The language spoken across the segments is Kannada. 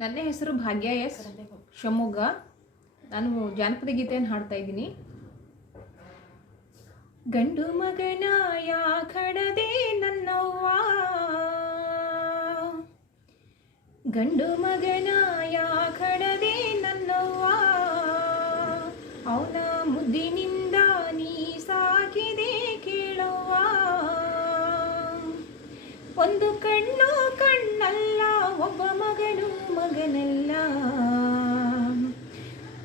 ನನ್ನ ಹೆಸರು ಭಾಗ್ಯ ಎಸ್. ಶಿವಮೊಗ್ಗ. ನಾನು ಜಾನಪದ ಗೀತೆಯನ್ನು ಹಾಡ್ತಾ ಇದ್ದೀನಿ. ಗಂಡು ಮಗನ ಯಾ ಕಡದೆ ನನ್ನವ್ವ? ಗಂಡು ಮಗನ ಯಾ ಕಡದೆ ನನ್ನವ್ವ? ಅವನ ಮುದ್ದಿನಿಂದ ನೀ ಸಾಕಿದೆ ಕೇಳವ್ವ? ಒಂದು ಕಣ್ಣು ಮಗನಲ್ಲ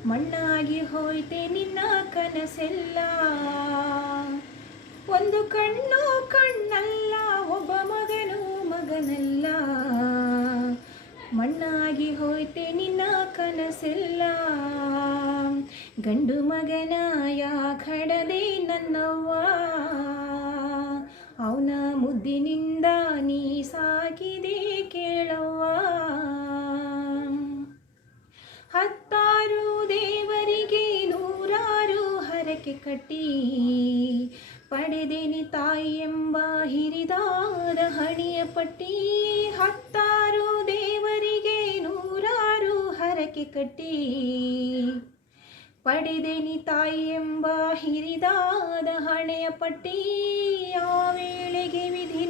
ಮಣ್ಣಾಗಿ ಹೋಯ್ತೆ ನಿನ್ನ ಕನಸೆಲ್ಲ. ಒಂದು ಕಣ್ಣು ಕಣ್ಣಲ್ಲ, ಒಬ್ಬ ಮಗನು ಮಗನಲ್ಲ. ಮಣ್ಣಾಗಿ ಹೋಯ್ತೆ ನಿನ್ನ ಕನಸೆಲ್ಲ. ಗಂಡು ಮಗನ ಯಾ ಕಡದೆ ನನ್ನವ್ವ ಹತ್ತಾರು ದೇವರಿಗೆ ನೂರಾರು ಹರಕೆ ಕಟ್ಟಿ. ಪಡೆದೇನಿ ತಾಯಿ ಎಂಬ ಹಿರಿದಾದ ಹಣಿಯ ಪಟ್ಟಿ. ಹತ್ತಾರು ದೇವರಿಗೆ ನೂರಾರು ಹರಕೆ ಕಟ್ಟಿ. ಪಡೆದೇನಿ ತಾಯಿ ಎಂಬ ಹಿರಿದಾದ ಹಣೆಯ ಪಟ್ಟಿ. ಆ ವೇಳೆಗೆ ವಿಧಿ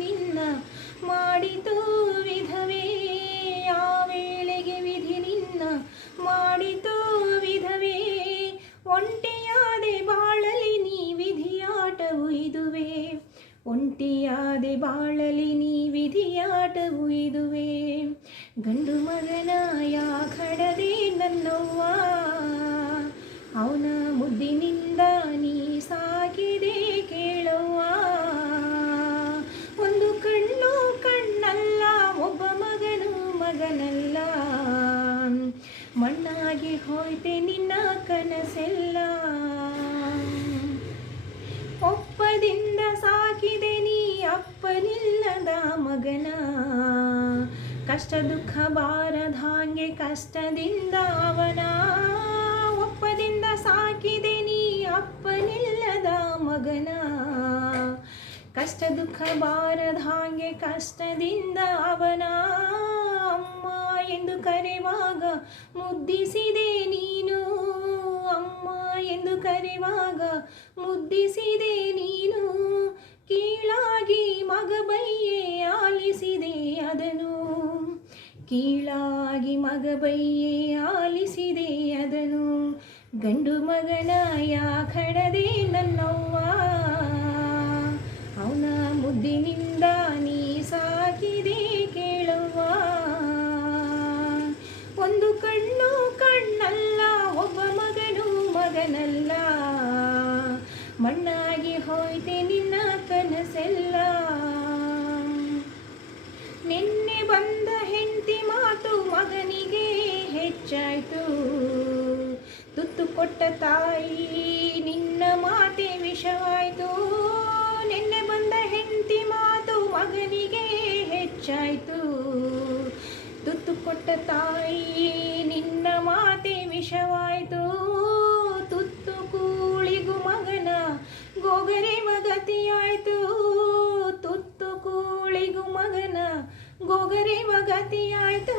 ಒಂಟಿಯಾದೆ ಬಾಳಲಿ ನೀ ವಿಧಿಯಾಟವು ಇದುವೆ. ಗಂಡು ಮಗನ ಯಾ ಕಡದೆ ನನ್ನವ್ವ. ಅವನ ಮುದ್ದಿನಿಂದ ನೀ ಸಾಕಿದೆ ಕೇಳವ್ವ. ಒಂದು ಕಣ್ಣು ಕಣ್ಣಲ್ಲ, ಒಬ್ಬ ಮಗನು ಮಗನಲ್ಲ. ಮಣ್ಣಾಗಿ ಹೋಯ್ತೆ ನಿನ್ನ ಕನಸೆಲ್ಲ. ಮಗನ. ಕಷ್ಟ ದುಃಖ ಬಾರದಾಂಗೆ ಕಷ್ಟದಿಂದ ಅವನ. ಒಪ್ಪದಿಂದ ಸಾಕಿದೆ ನೀ ಅಪ್ಪನಿಲ್ಲದ ಮಗನ. ಕಷ್ಟ ದುಃಖ ಬಾರದಾಂಗೆ ಕಷ್ಟದಿಂದ ಅವನ. ಅಮ್ಮ ಎಂದು ಕರೆವಾಗ ಮುದ್ದಿಸಿದೆ ನೀನು. ಅಮ್ಮ ಎಂದು ಕರೆವಾಗ ಮುದ್ದಿಸಿದೆ ನೀನು. ಕೀಳಾಗಿ ಮಗ ಬೈಯೆ ಕೀಳಾಗಿ ಮಗ ಬೈಯೆ ಆಲಿಸಿದೆ ಅದನು ಗಂಡು ಮಗನ ಯಾ ಕಡದೆ ನನ್ನವ್ವ. ಅವನ ಮುದ್ದಿನಿಂದ ನೀ ಸಾಕಿದೆ ಕೇಳುವ ಒಂದು ಕಣ್ಣು ಕಣ್ಣಲ್ಲ, ಒಬ್ಬ ಮಗನು ಮಗನಲ್ಲ. ಮಣ್ಣಾಗಿ ಕೊಟ್ಟ ತಾಯಿ, ನಿನ್ನ ಮಾತೆ ವಿಷವಾಯ್ತು. ನಿನ್ನೆ ಬಂದ ಹೆಂಡತಿ ಮಾತು ಮಗನಿಗೆ ಹೆಚ್ಚಾಯ್ತು. ತುತ್ತು ಕೊಟ್ಟ ತಾಯಿ, ನಿನ್ನ ಮಾತೆ ವಿಷವಾಯ್ತು. ತುತ್ತು ಕೂಳಿಗೂ ಮಗನ ಗೋಗರೆ ಮಗತಿಯಾಯ್ತು. ತುತ್ತು ಕೂಳಿಗೂ ಮಗನ ಗೋಗರೆ ಮಗತಿಯಾಯ್ತು.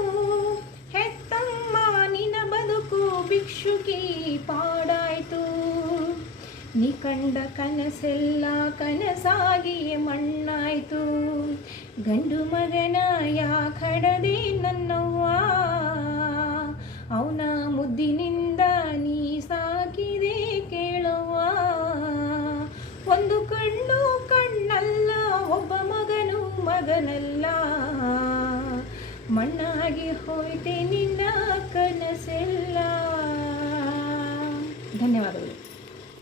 ಹೆತ್ತಮ್ಮ ನಿನ್ನ ಬದುಕು ಭಿಕ್ಷುಕಿ ಪಾಡಾಯ್ತು. ನೀ ಕಂಡ ಕನಸೆಲ್ಲ ಕನಸಾಗಿಯೇ ಮಣ್ಣಾಯ್ತು. ಗಂಡು ಮಗನ ಯಾ ಕಡದೆ ನನ್ನವ್ವ. ಅವನ ಮುದ್ದಿನಿಂದ ನೀ ಸಾಕಿದೆ ಕೇಳವ್ವ. ಒಂದು ಕಣ್ಣು ಕಣ್ಣಲ್ಲ, ಒಬ್ಬ ಮಗನು ಮಗನಲ್ಲ. ಮಣ್ಣಾಗಿ ಹೋಯ್ತೆ ನಿನ್ನ ಕನಸೆಲ್ಲ ಧನ್ಯವಾದಗಳು